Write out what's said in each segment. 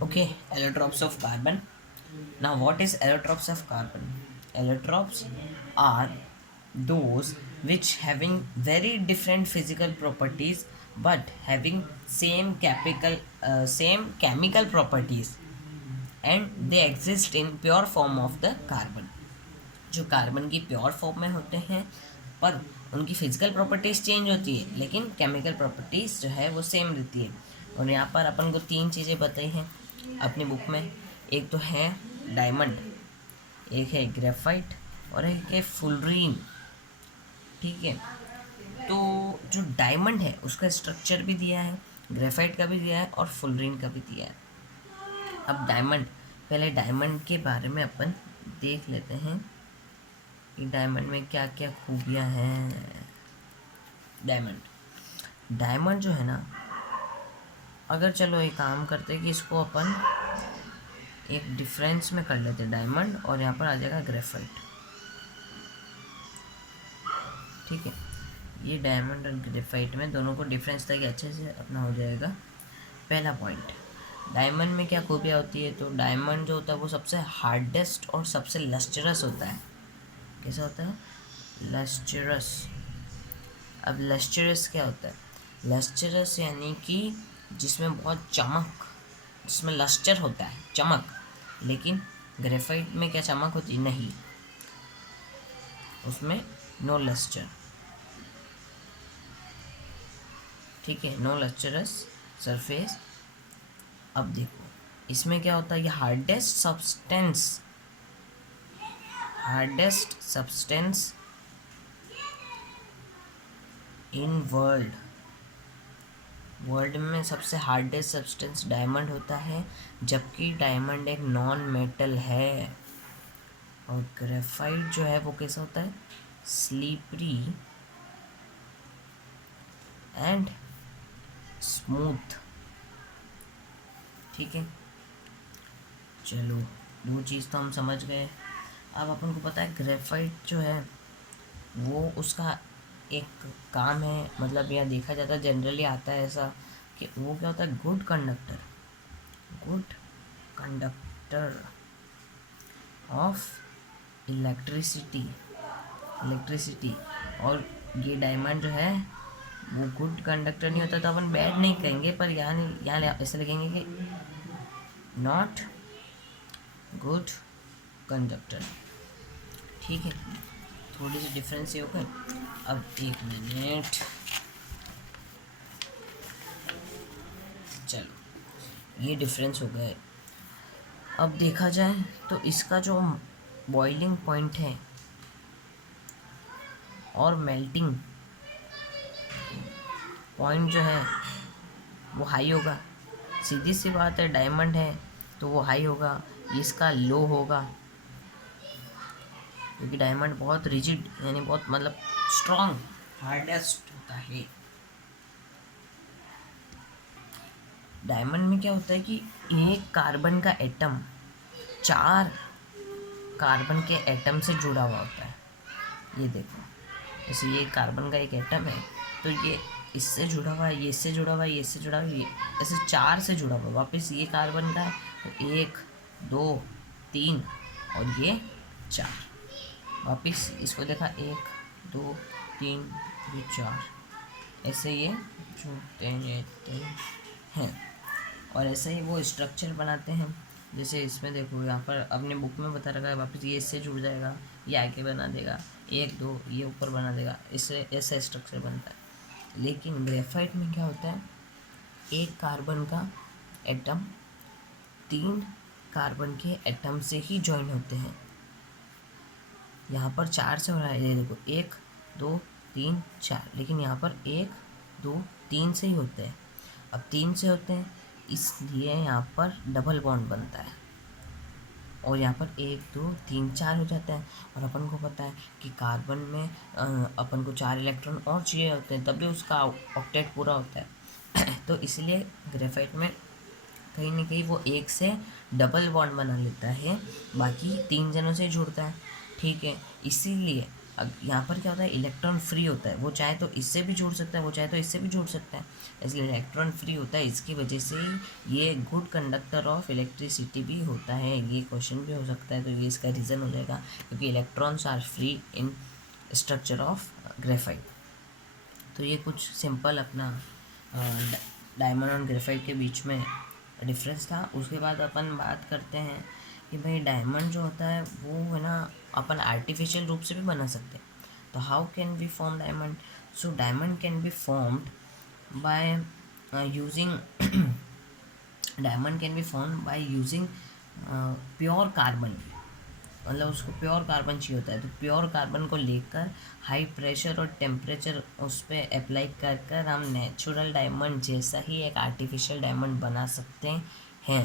Okay, allotropes of carbon. Now, what is allotropes of carbon? Allotropes are those which having very different physical properties but having same chemical properties, and they exist in pure form of the carbon. जो carbon की pure form में होते हैं पर उनकी physical properties change होती है लेकिन केमिकल प्रॉपर्टीज़ जो है वो सेम रहती है। और यहाँ पर अपन को तीन चीज़ें बताई हैं अपनी बुक में। एक तो है डायमंड, एक है ग्रेफाइट और एक है फुलरीन। ठीक है, तो जो डायमंड है उसका स्ट्रक्चर भी दिया है, ग्रेफाइट का भी दिया है और फुलरीन का भी दिया है। अब डायमंड, पहले डायमंड के बारे में अपन देख लेते हैं कि डायमंड में क्या क्या खूबियाँ हैं। डायमंड जो है ना, अगर चलो एक काम करते हैं कि इसको अपन एक डिफरेंस में कर लेते हैं डायमंड, और यहाँ पर आ जाएगा ग्रेफाइट। ठीक है, ये डायमंड और ग्रेफाइट में दोनों को डिफरेंस तक अच्छे से अपना हो जाएगा। पहला पॉइंट, डायमंड में क्या खूबियाँ होती है, तो डायमंड जो होता है वो सबसे हार्डेस्ट और सबसे लस्टरस होता है। कैसा होता है? लस्टरस। अब लस्टरस क्या होता है? लस्टरस यानी कि जिसमें बहुत चमक, जिसमें लस्टर होता है, चमक। लेकिन ग्रेफाइट में क्या चमक होती? नहीं, उसमें नो लस्टर। ठीक है, नो लस्टरस सरफेस। अब देखो इसमें क्या होता है, ये हार्डेस्ट सब्सटेंस इन वर्ल्ड में सबसे हार्डेस्ट सब्सटेंस डायमंड होता है, जबकि डायमंड एक नॉन मेटल है। और ग्रेफाइट जो है वो कैसा होता है? Slippery and smooth. ठीक है, चलो दो चीज़ तो हम समझ गए। अब अपन को पता है ग्रेफाइट जो है वो उसका एक काम है, मतलब यहाँ देखा जाता है, जनरली आता है ऐसा कि वो क्या होता है, गुड कंडक्टर ऑफ इलेक्ट्रिसिटी। और ये डायमंड जो है वो गुड कंडक्टर नहीं होता, तो अपन बैड नहीं कहेंगे, पर यहाँ ऐसे लिखेंगे कि नॉट गुड कंडक्टर। ठीक है, थोड़ी सी डिफरेंस ये होगा। अब एक मिनट, चलो ये डिफरेंस हो गए। अब देखा जाए तो इसका जो बॉइलिंग पॉइंट है और मेल्टिंग पॉइंट जो है वो हाई होगा। सीधी सी बात है, डायमंड है तो वो हाई होगा, इसका लो होगा, क्योंकि डायमंड बहुत रिजिड यानी बहुत मतलब स्ट्रॉन्ग, हार्डेस्ट होता है। डायमंड में क्या होता है कि एक कार्बन का एटम 4 कार्बन के एटम से जुड़ा हुआ होता है। ये देखो, जैसे ये कार्बन का एक एटम है तो ये इससे जुड़ा हुआ है, ये इससे जुड़ा हुआ है, ये इससे जुड़ा हुआ है, ये ऐसे 4 से जुड़ा हुआ है। वापस ये कार्बन का है तो 1 2 3 और ये 4। वापस इसको देखा, 1 2 3 ये 4, ऐसे ये जुड़ते हैं। और ऐसे ही वो स्ट्रक्चर बनाते हैं। जैसे इसमें देखो, यहाँ पर अपने बुक में बता रखा है, वापस ये इससे जुड़ जाएगा, ये आगे बना देगा, 1 2 ये ऊपर बना देगा, इससे ऐसा स्ट्रक्चर बनता है। लेकिन ग्रेफाइट में क्या होता है, एक कार्बन का एटम 3 कार्बन के एटम से ही ज्वाइन होते हैं। यहाँ पर 4 से हो रहा है, ये देखो 1 2 3 4, लेकिन यहाँ पर 1 2 3 से ही होते हैं। अब 3 से होते हैं इसलिए यहाँ पर डबल बॉन्ड बनता है, और यहाँ पर 1 2 3 4 हो जाता है। और अपन को पता है कि कार्बन में अपन को 4 इलेक्ट्रॉन और चाहिए होते हैं, तब भी उसका ऑक्टेट पूरा होता है। तो इसलिए ग्रेफाइट में कहीं ना कहीं वो 1 से डबल बॉन्ड बना लेता है, बाकी 3 जनों से जुड़ता है। ठीक है, इसीलिए अब यहाँ पर क्या होता है, इलेक्ट्रॉन फ्री होता है, वो चाहे तो इससे भी जुड़ सकता है, वो चाहे तो इससे भी जुड़ सकता है, इसलिए इलेक्ट्रॉन फ्री होता है, इसकी वजह से ये गुड कंडक्टर ऑफ इलेक्ट्रिसिटी भी होता है। ये क्वेश्चन भी हो सकता है, तो ये इसका रीज़न हो जाएगा, क्योंकि electrons are free in structure of graphite. तो ये कुछ सिंपल अपना डायमंड और ग्रेफाइट के बीच में डिफरेंस था। उसके बाद अपन बात करते हैं कि भाई डायमंड जो होता है वो है ना, अपन आर्टिफिशियल रूप से भी बना सकते हैं। तो how can be form diamond? So diamond can be formed by using diamond can be form by using pure carbon, मतलब उसको प्योर कार्बन चाहिए होता है। तो प्योर कार्बन को लेकर हाई प्रेशर और टेम्परेचर उस पर अप्लाई कर कर हम नेचुरल डायमंड जैसा ही एक आर्टिफिशियल डायमंड बना सकते हैं।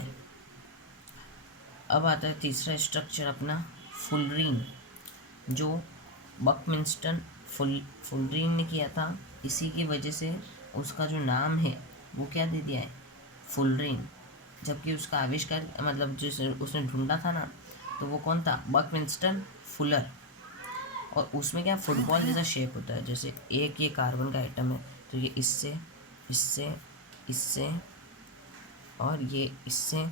अब आता है तीसरा स्ट्रक्चर अपना, फुलरिन, जो बकमिंस्टन फुलरिन ने किया था। इसी की वजह से उसका जो नाम है वो क्या दे दिया है, फुलरिन। जबकि उसका आविष्कार मतलब जिस उसने ढूंढा था ना, तो वो कौन था, बकमिंस्टन फुलर। और उसमें क्या फुटबॉल जैसा शेप होता है, जैसे एक ये कार्बन का आइटम है, तो ये इससे इससे इससे और ये इससे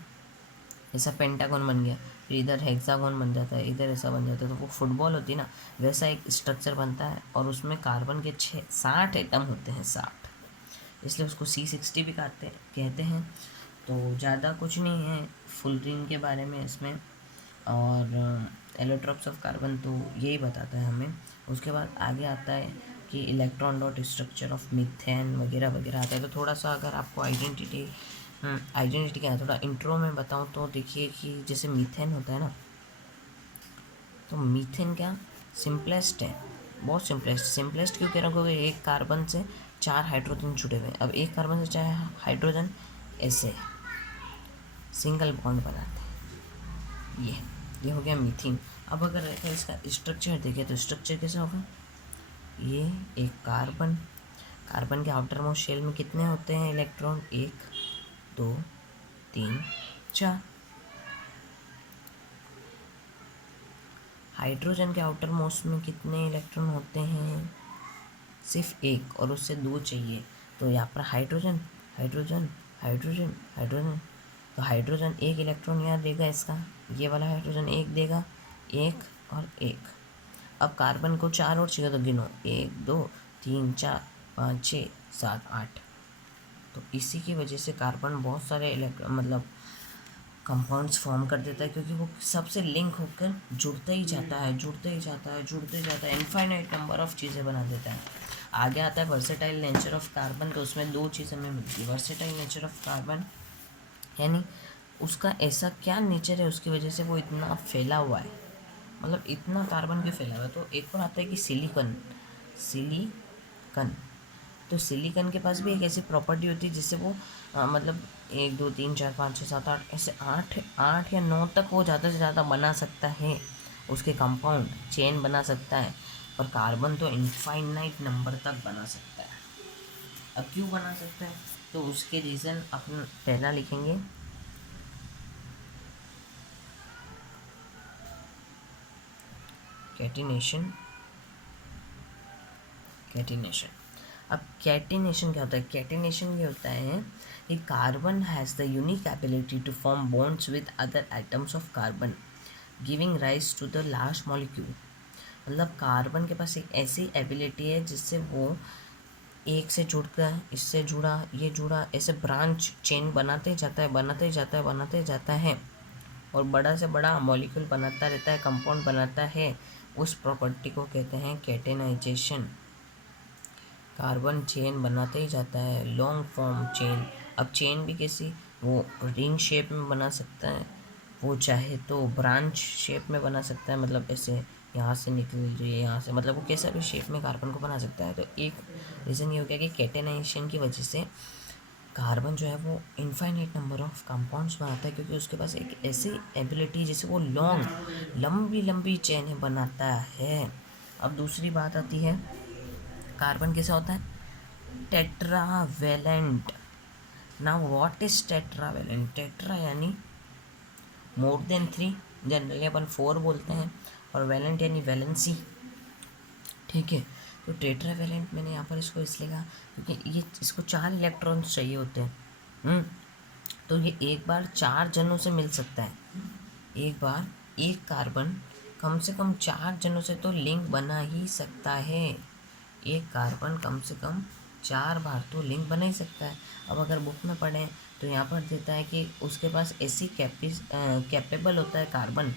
ऐसा पेंटागन बन गया, फिर इधर हेक्सागन बन जाता है, इधर ऐसा बन जाता है। तो वो फुटबॉल होती है ना, वैसा एक स्ट्रक्चर बनता है, और उसमें कार्बन के 60 एटम होते हैं, 60, इसलिए उसको C60 भी कहते हैं। तो ज़्यादा कुछ नहीं है फुलरिन के बारे में इसमें, और एलोट्रॉप्स ऑफ कार्बन तो यही बताता है हमें। उसके बाद आगे आता है कि electron dot structure of methane वगैरह वगैरह आता है। तो थोड़ा सा अगर आपको आइडेंटिटी क्या है थोड़ा इंट्रो में बताऊँ तो देखिए कि जैसे मीथेन होता है ना, तो मीथेन क्या सिंपलेस्ट है, बहुत सिंपलेस्ट क्यों कह रहा हूँ, क्योंकि एक कार्बन से 4 हाइड्रोजन जुड़े हुए हैं। अब एक कार्बन से 4 हाइड्रोजन ऐसे सिंगल बॉन्ड बनाते हैं, ये हो गया मीथेन। अब अगर इसका स्ट्रक्चर देखें तो स्ट्रक्चर कैसे होगा, ये एक कार्बन के आउटर मोस्ट शेल में कितने होते हैं इलेक्ट्रॉन, 1 2 3 4। हाइड्रोजन के आउटर मोस्ट में कितने इलेक्ट्रॉन होते हैं, सिर्फ 1, और उससे 2 चाहिए। तो यहाँ पर हाइड्रोजन हाइड्रोजन हाइड्रोजन हाइड्रोजन, तो हाइड्रोजन 1 इलेक्ट्रॉन यहाँ देगा, इसका ये वाला हाइड्रोजन 1 देगा, 1 और 1। अब कार्बन को 4 और चाहिए, तो गिनो 1 2 3 4 5 6 7 8। तो इसी की वजह से कार्बन बहुत सारे मतलब कंपाउंड्स फॉर्म कर देता है, क्योंकि वो सबसे लिंक होकर जुड़ता ही जाता है, इनफाइनाइट नंबर ऑफ चीज़ें बना देता है। आगे आता है वर्सेटाइल नेचर ऑफ कार्बन, तो उसमें 2 चीज़ें हमें मिलती है। वर्सेटाइल नेचर ऑफ कार्बन यानी उसका ऐसा क्या नेचर है, उसकी वजह से वो इतना फैला हुआ है, मतलब इतना कार्बन क्यों फैला हुआ है। तो एक और आता है कि सिलिकॉन, तो सिलिकॉन के पास भी एक ऐसी प्रॉपर्टी होती है जिससे वो मतलब 1 2 3 4 5 6 7 8 ऐसे 8 या 9 तक वो ज़्यादा से ज़्यादा बना सकता है, उसके कंपाउंड चेन बना सकता है। और कार्बन तो इनफाइनाइट नंबर तक बना सकता है। अब क्यों बना सकता है, तो उसके रीज़न अपन पहला लिखेंगे, कैटिनेशन। अब कैटिनेशन क्या होता है, कैटिनेशन ये होता है कि carbon has the unique ability to form bonds with other atoms of carbon giving rise to the last molecule. मतलब कार्बन के पास एक ऐसी एबिलिटी है जिससे वो एक से जुड़कर इससे जुड़ा, ये जुड़ा, ऐसे ब्रांच चेन बनाते जाता है और बड़ा से बड़ा मॉलिक्यूल बनाता रहता है, कंपाउंड बनाता है। उस प्रॉपर्टी को कहते हैं कैटेनाइजेशन। कार्बन चेन बनाते ही जाता है, लॉन्ग फॉर्म चेन। अब चेन भी कैसी, वो रिंग शेप में बना सकता है, वो चाहे तो ब्रांच शेप में बना सकता है, मतलब ऐसे यहाँ से निकल रही है, यहाँ से, मतलब वो कैसा भी शेप में कार्बन को बना सकता है। तो एक रीज़न ये हो गया कि कैटेनाइजेशन की वजह से कार्बन जो है वो इनफाइनाइट नंबर ऑफ कंपाउंड्स बनाता है, क्योंकि उसके पास एक ऐसी एबिलिटी जिसे वो लंबी लंबी चेनें बनाता है। अब दूसरी बात आती है, कार्बन कैसा होता है, tetravalent. Now what is tetravalent, tetra यानी मोर देन 3, जनरली अपन 4 बोलते हैं, और वैलेंट यानी वैलेंसी, ठीक है। तो टेट्रावैलेंट मैंने यहाँ पर इसको इसलिए कहा क्योंकि ये इसको 4 इलेक्ट्रॉन्स चाहिए होते हैं। तो ये एक बार 4 जनों से मिल सकता है। एक बार एक कार्बन कम से कम 4 जनों से तो लिंक बना ही सकता है। एक कार्बन कम से कम 4 बार तो लिंक बना ही सकता है। अब अगर बुक में पढ़ें तो यहाँ पर देता है कि उसके पास ऐसी कैपेबल होता है कार्बन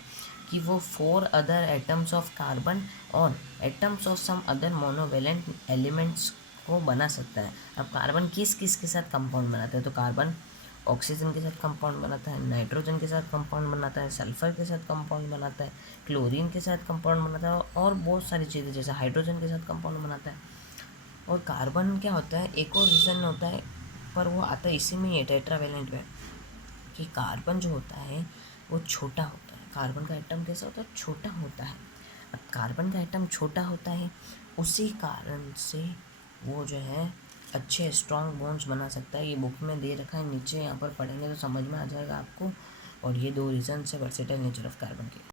कि वो 4 अदर एटम्स ऑफ कार्बन और atoms of some other monovalent elements को बना सकता है। अब कार्बन किस किस के साथ कंपाउंड बनाता है? तो कार्बन ऑक्सीजन के साथ कंपाउंड बनाता है, नाइट्रोजन के साथ कंपाउंड बनाता है, सल्फर के साथ कंपाउंड बनाता है, क्लोरीन के साथ कंपाउंड बनाता है और बहुत सारी चीज़ें जैसे हाइड्रोजन के साथ कंपाउंड बनाता है। और कार्बन क्या होता है, एक और रीज़न होता है पर वो आता है इसी में ही है टेट्रावैलेंट में, कि कार्बन जो होता है वो छोटा होता है। कार्बन का एटम कैसा होता है? छोटा होता है। अब कार्बन का एटम छोटा होता है, उसी कारण से वो जो है अच्छे स्ट्रॉन्ग बॉन्ड्स बना सकता है। ये बुक में दे रखा है नीचे, यहाँ पर पढ़ेंगे तो समझ में आ जाएगा आपको। और ये 2 रीज़न है वर्सेटाइल नेचर ऑफ कार्बन के।